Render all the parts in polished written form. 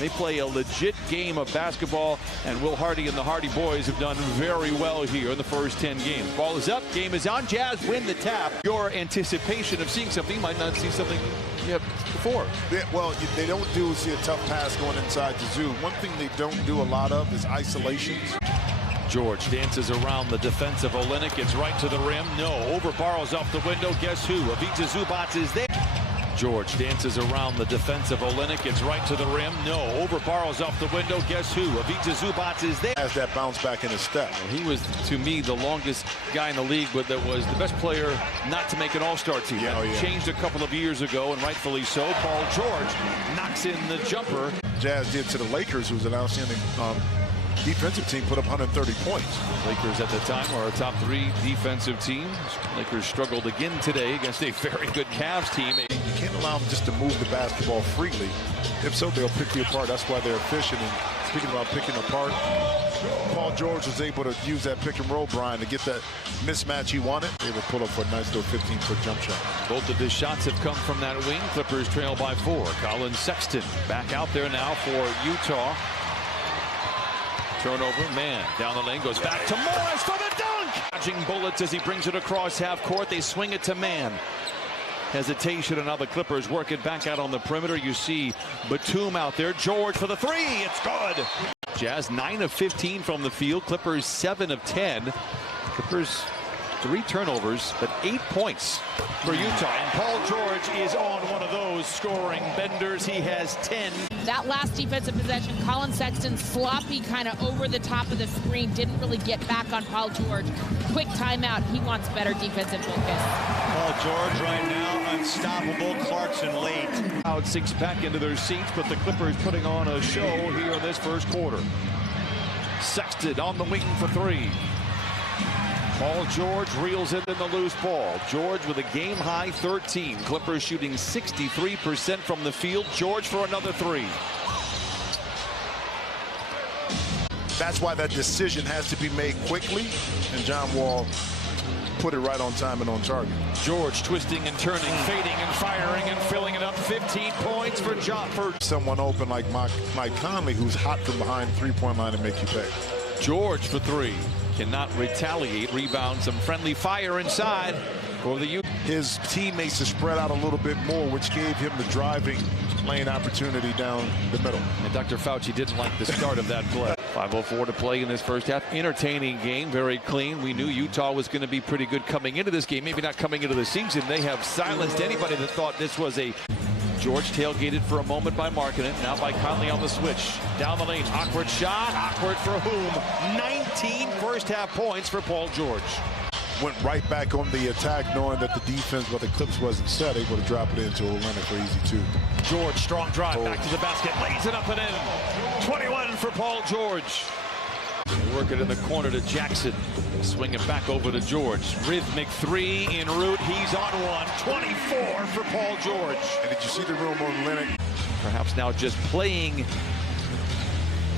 They play a legit game of basketball, and Will Hardy and the Hardy boys have done very well here in the first 10 games. Ball is up, game is on, Jazz win the tap. Your anticipation of seeing something, you might not see something before. They don't see a tough pass going inside the zone. One thing they don't do a lot of is isolations. George dances around the defensive Olynyk, gets right to the rim. No, over borrows off the window. Guess who? Ivica Zubac is there. George dances around the defensive Olynyk, gets right to the rim. No, over borrows off the window. Guess who? Ivica Zubac is there. Has that bounce back in his step. He was, to me, the longest guy in the league, but that was the best player not to make an all-star team. Changed a couple of years ago, and rightfully so. Paul George knocks in the jumper. Jazz did to the Lakers, who's an outstanding defensive team, put up 130 points. Lakers at the time are a top 3 defensive team. Lakers struggled again today against a very good Cavs team. You can't allow them just to move the basketball freely. If so, they'll pick you apart. That's why they're efficient. And speaking about picking apart, Paul George was able to use that pick and roll, Brian, to get that mismatch he wanted. They were pull up for a nice little 15-foot jump shot. Both of his shots have come from that wing. Clippers trail by 4. Colin Sexton back out there now for Utah. Turnover, man, down the lane, goes back to Morris for the dunk! Dodging bullets as he brings it across half court. They swing it to Man. Hesitation, and now the Clippers work it back out on the perimeter. You see Batum out there. George for the 3. It's good. Jazz 9 of 15 from the field. Clippers 7 of 10. Clippers 3 turnovers, but 8 points for Utah. And Paul George is on one of those scoring benders. He has 10. That last defensive possession, Colin Sexton sloppy kind of over the top of the screen, didn't really get back on Paul George. Quick timeout. He wants better defensive focus. Paul George right now unstoppable. Clarkson late. Crowd sinks back into their seats, but the Clippers putting on a show here in this first quarter. Sexton on the wing for 3. Paul George reels it in the loose ball. George with a game-high 13. Clippers shooting 63% from the field. George for another 3. That's why that decision has to be made quickly, and John Wall put it right on time and on target. George twisting and turning, fading and firing and filling it up. 15 points for Jofford. Someone open like Mike Conley, who's hot from behind three-point line, and make you pay. George for 3. Cannot retaliate. Rebound, some friendly fire inside for the Utes. His teammates to spread out a little bit more, which gave him the driving lane opportunity down the middle. And Dr. Fauci didn't like the start of that play. 5:04 to play in this first half. Entertaining game, very clean. We knew Utah was going to be pretty good coming into this game. Maybe not coming into the season. They have silenced anybody that thought this was a... George tailgated for a moment by Markkanen. Now by Conley on the switch. Down the lane. Awkward shot. Awkward for whom? 19 first half points for Paul George. Went right back on the attack, knowing that the defense, what the Clips wasn't set, able to drop it into Olynyk for easy 2. George, strong drive, back to the basket, lays it up and in. 21 for Paul George. They work it in the corner to Jackson. Swing it back over to George. Rhythmic 3 en route. He's on one. 24 for Paul George. And did you see the room on Olynyk? Perhaps now just playing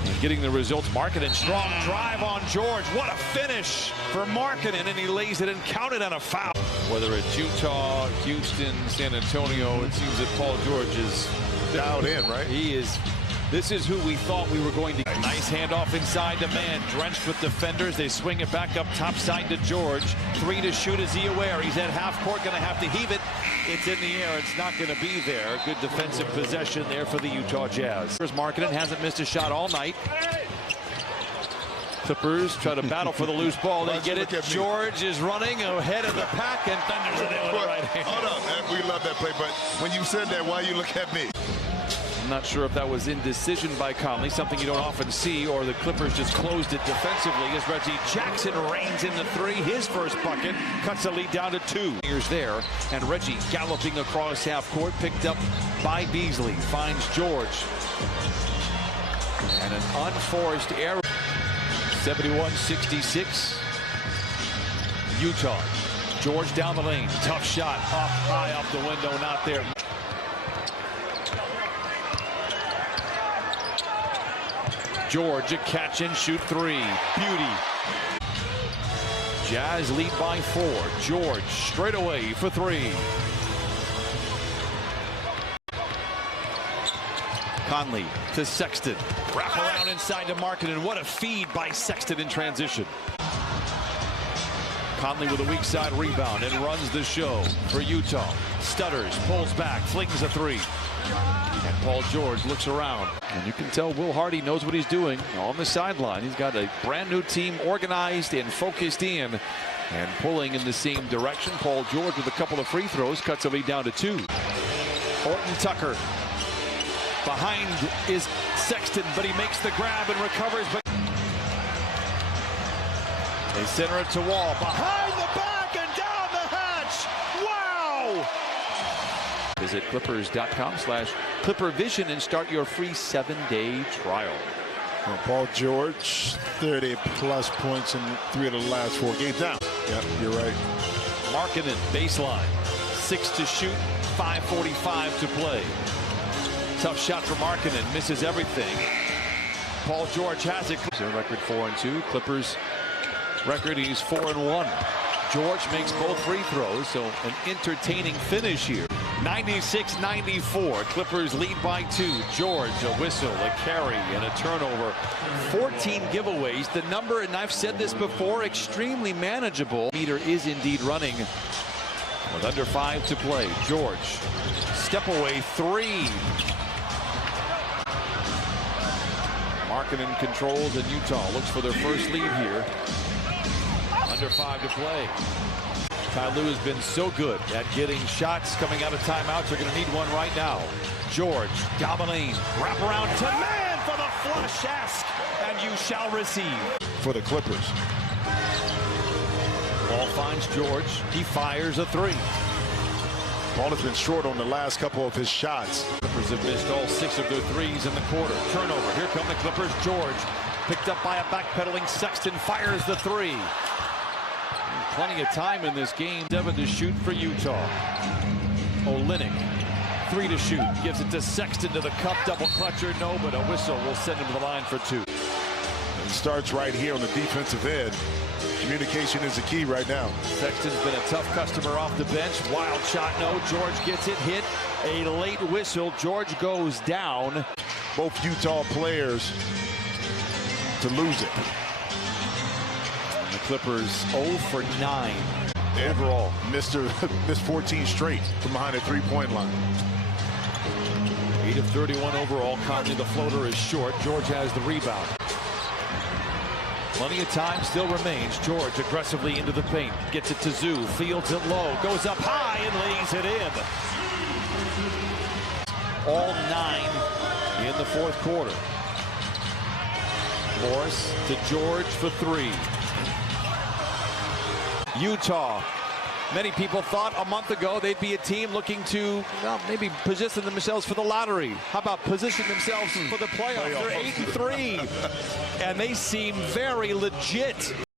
and getting the results. Markkanen, strong drive on George. What a finish for Markkanen, and he lays it and counted on a foul. Whether it's Utah, Houston, San Antonio, it seems that Paul George is dialed in, right? He is. This is who we thought we were going to get. Nice handoff inside to Man, drenched with defenders. They swing it back up top side to George. 3 to shoot. Is he aware? He's at half court, going to have to heave it. It's in the air. It's not going to be there. Good defensive possession there for the Utah Jazz. Markkanen hasn't missed a shot all night. Clippers try to battle for the loose ball. They get it. George is running ahead of the pack and thunders it in with the right hand. Hold up, we love that play, but when you said that, why you look at me? I'm not sure if that was indecision by Conley, something you don't often see, or the Clippers just closed it defensively as Reggie Jackson reigns in the 3. His first bucket cuts the lead down to 2. Here's there, and Reggie galloping across half court, picked up by Beasley. Finds George. And an unforced error. 71-66. Utah. George down the lane. Tough shot. Up high off the window. Not there. George, a catch and shoot 3. Beauty. Jazz lead by 4. George straight away for 3. Conley to Sexton. Wrap around inside to Markkanen. What a feed by Sexton in transition. Conley with a weak side rebound and runs the show for Utah. Stutters, pulls back, flings a three. And Paul George looks around. And you can tell Will Hardy knows what he's doing on the sideline. He's got a brand new team organized and focused in and pulling in the same direction. Paul George with a couple of free throws cuts the lead down to 2. Horton Tucker. Behind is Sexton, but he makes the grab and recovers. But they center it to Wall. Behind the back and down the hatch. Wow! Visit clippers.com/ClipperVision and start your free 7-day trial. Well, Paul George, 30-plus points in 3 of the last 4 games. Now, yeah, you're right. Markkanen, baseline. 6 to shoot, 5:45 to play. Tough shot for Markkanen, misses everything. Paul George has it. Their record 4-2. Clippers record, he's 4-1. George makes both free throws, so an entertaining finish here. 96-94. Clippers lead by 2. George, a whistle, a carry, and a turnover. 14 giveaways. The number, and I've said this before, extremely manageable. Meter is indeed running with under 5 to play. George, step away 3. Markkanen controls, and Utah looks for their first lead here. Under 5 to play. Ty Lue has been so good at getting shots coming out of timeouts. They're going to need one right now. George, Gamelin, wrap around to man for the flush. Ask, and you shall receive. For the Clippers. Ball finds George. He fires a 3. Paul has been short on the last couple of his shots. Clippers have missed all 6 of their threes in the quarter. Turnover. Here come the Clippers. George picked up by a backpedaling Sexton. Fires the 3. Plenty of time in this game. 7 to shoot for Utah. Olynyk, 3 to shoot. Gives it to Sexton to the cup. Double clutcher. No, but a whistle will send him to the line for 2. It starts right here on the defensive end. Communication is the key right now. Sexton's been a tough customer off the bench. Wild shot, no. George gets it, hit. A late whistle. George goes down. Both Utah players to lose it. And the Clippers 0 for 9 overall. Missed 14 straight from behind the three-point line. 8 of 31 overall. Conley, the floater, is short. George has the rebound. Plenty of time still remains. George aggressively into the paint. Gets it to Zoo. Fields it low. Goes up high and lays it in. All 9 in the 4th quarter. Morris to George for 3. Utah. Many people thought a month ago they'd be a team looking to, well, maybe position themselves for the lottery. How about position themselves for the playoffs? They're 8-3, and they seem very legit.